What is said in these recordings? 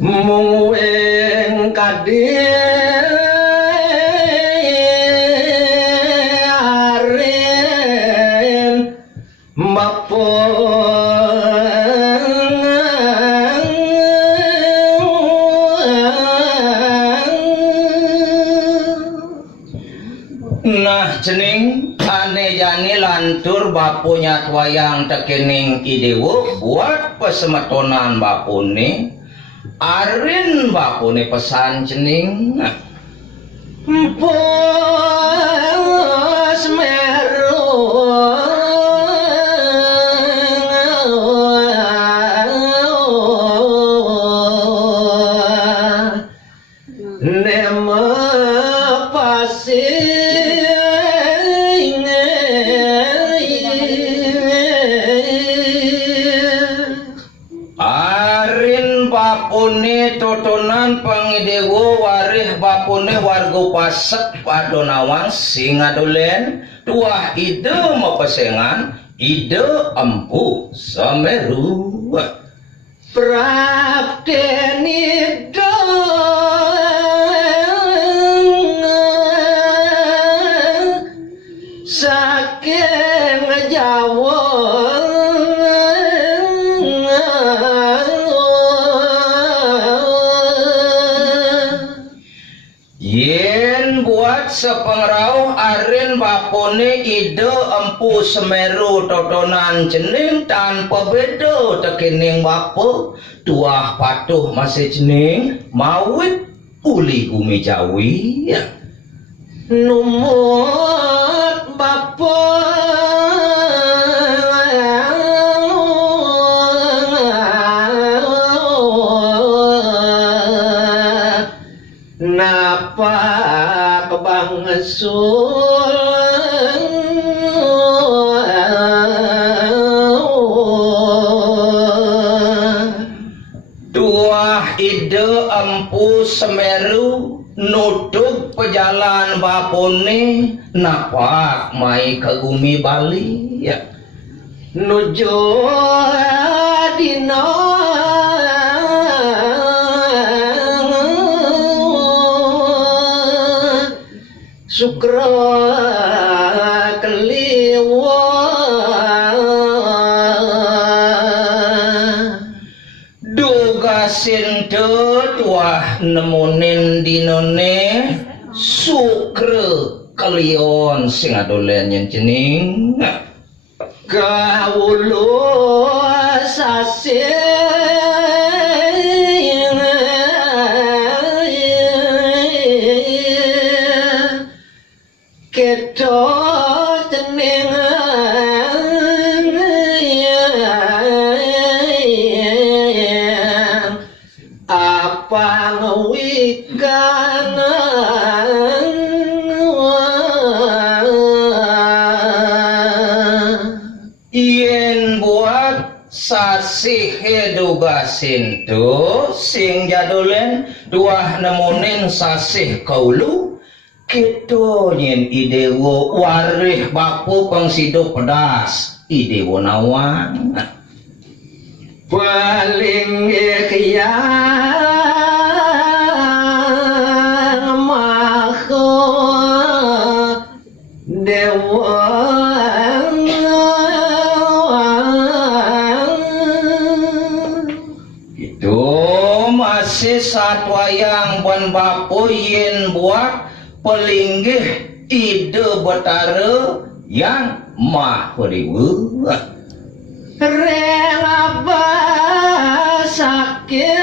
Muing kadaren bapo nah cening ane jani lantur bapunya wayang tekening idewo buat pesemetonan bapune arin bapune pesan cening Mpos meru nema pasing arin bapune totonan pangidewo warih bapune warga pasek padonawang sing adolen tuah ide mepesengan ide empu Semeru prapteni do saking Jawa yen buat sepengrau arin bapone ide empu Semeru totonan cening tanpa beda tekening bapo tuah patuh masih cening mawit uli gumi Jawi numut bapo napa kebangsul tuah ide empu Semeru nutup pejalan bapone napa mai ke bumi Bali nuju dino Sukra keliwa dugasin tuah nemunin dinone Sukra kelion sing adolen yen cening kawula sasih keto tening apa ngawikan yen buat sasih edugasin tu sing jadolen duah nemunin sasih kaulu kita nyen idewo warih bapu pengsido pedas idewo nawang paling kiyang maho dewa itu masih satwayang ban bapu yen buat pelinggih ide betara yang mahriwu reng apa sakit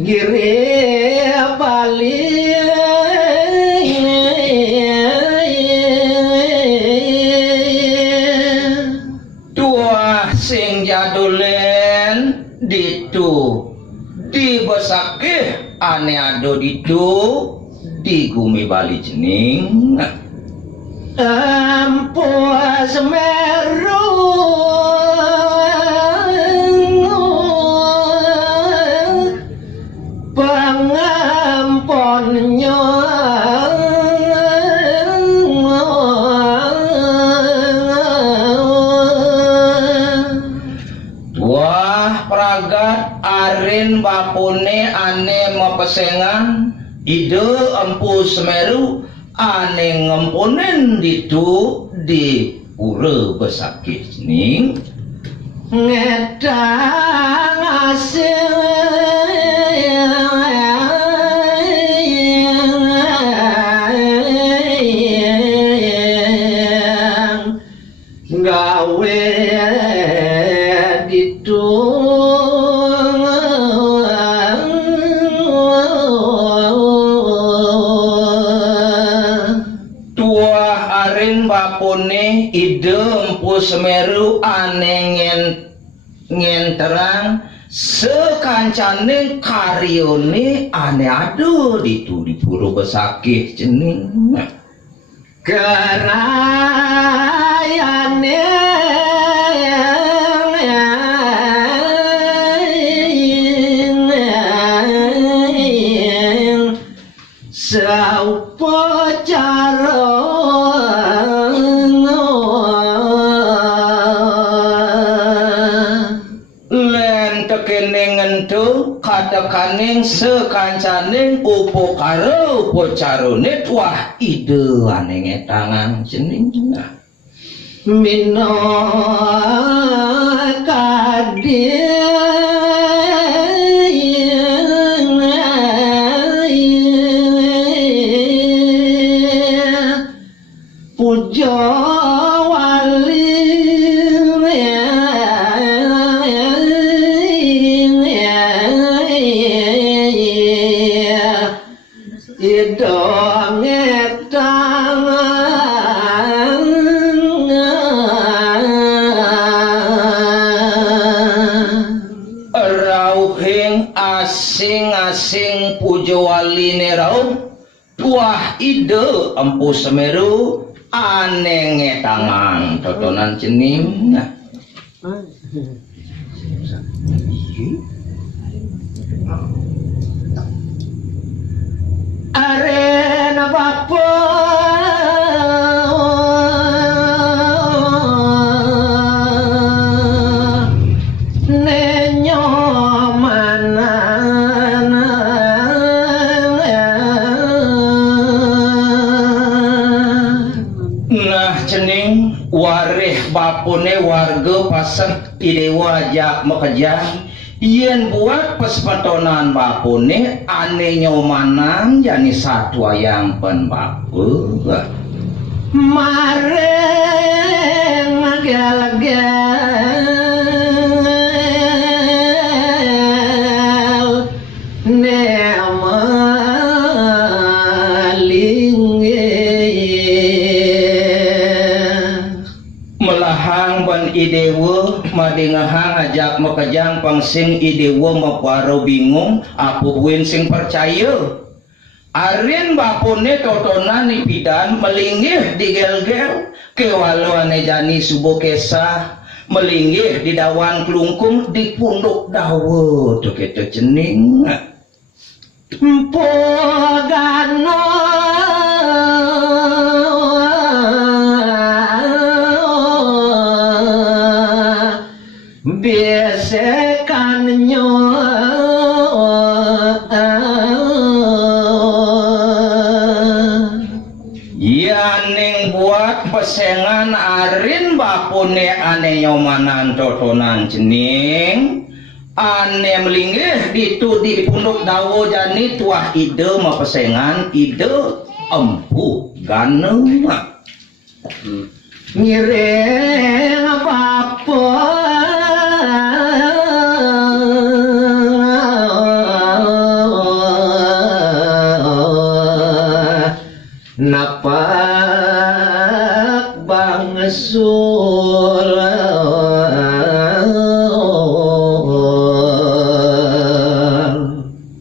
gire Bali tuah sing jadolen ditu dibesakih ane ado ditu di gumi Bali cening empu Semeru pangamponnya Arin bapune ane mepesengan ide empu Semeru ane ngempunen ditu di pura besakih ning ngedang asil gawe bapune ide empu Semeru ane ngenterang sekancane karyone ane ado ditu di pura besakih jening kerayane saupo cara kadakaning sekancaning upo karo upo carone wah ide ane ngetangan jening mino puja asing-asing puja waline rauh tuah ide empu Semeru ane ngetangan totonan jening arena bapa nenyo mana nah jening warih bapune warga pasang idewa jak mekejang yen buat pesepetonan bapune ane nyomanan jani satwa yang pen bapu mareng magel melahang ban idewa madingahang ajak mekejang pangsing idewa maparo bingung apa buin sing percaya arin bapune totonan ipidan melinggih di gel-gel kewalo ane jani subuh kesah melinggih di dawan kelungkung di punduk dawa tuh kita jening mpogano biasakan yaning buat pesengan arin bapune ane nyomanan totonan jening ane melinggih ditu di punduk dawa jani tuah ide pesengan ide empu ganeng ngiring apa-apa napak bangsul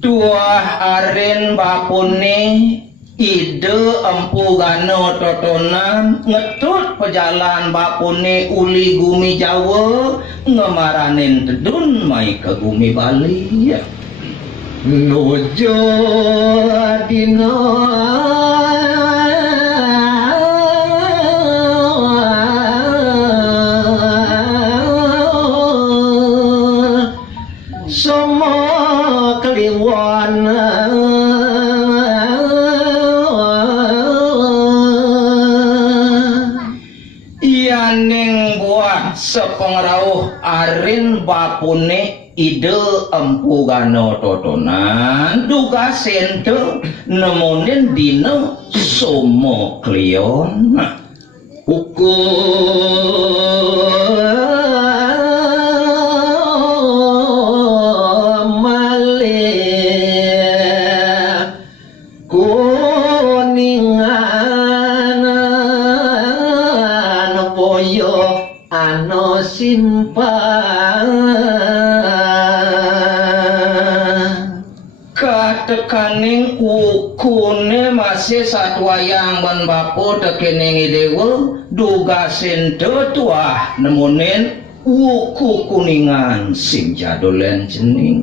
tuah arin bapune ide empu gano totonan ngetut pejalan bapune uli gumi Jawa ngemaranin tedun mai ke gumi Bali ya nuju dino som mo kliwon yaning buah sepengrauh arin bapune ide empu gano totonan duga sente nemonin dino somo klion malih kuningan boyo ano simpang katekaning ukune masih satwayang ban bapo tekening dewa duga sente tuah nemonin uku kuningan sing jadolen jening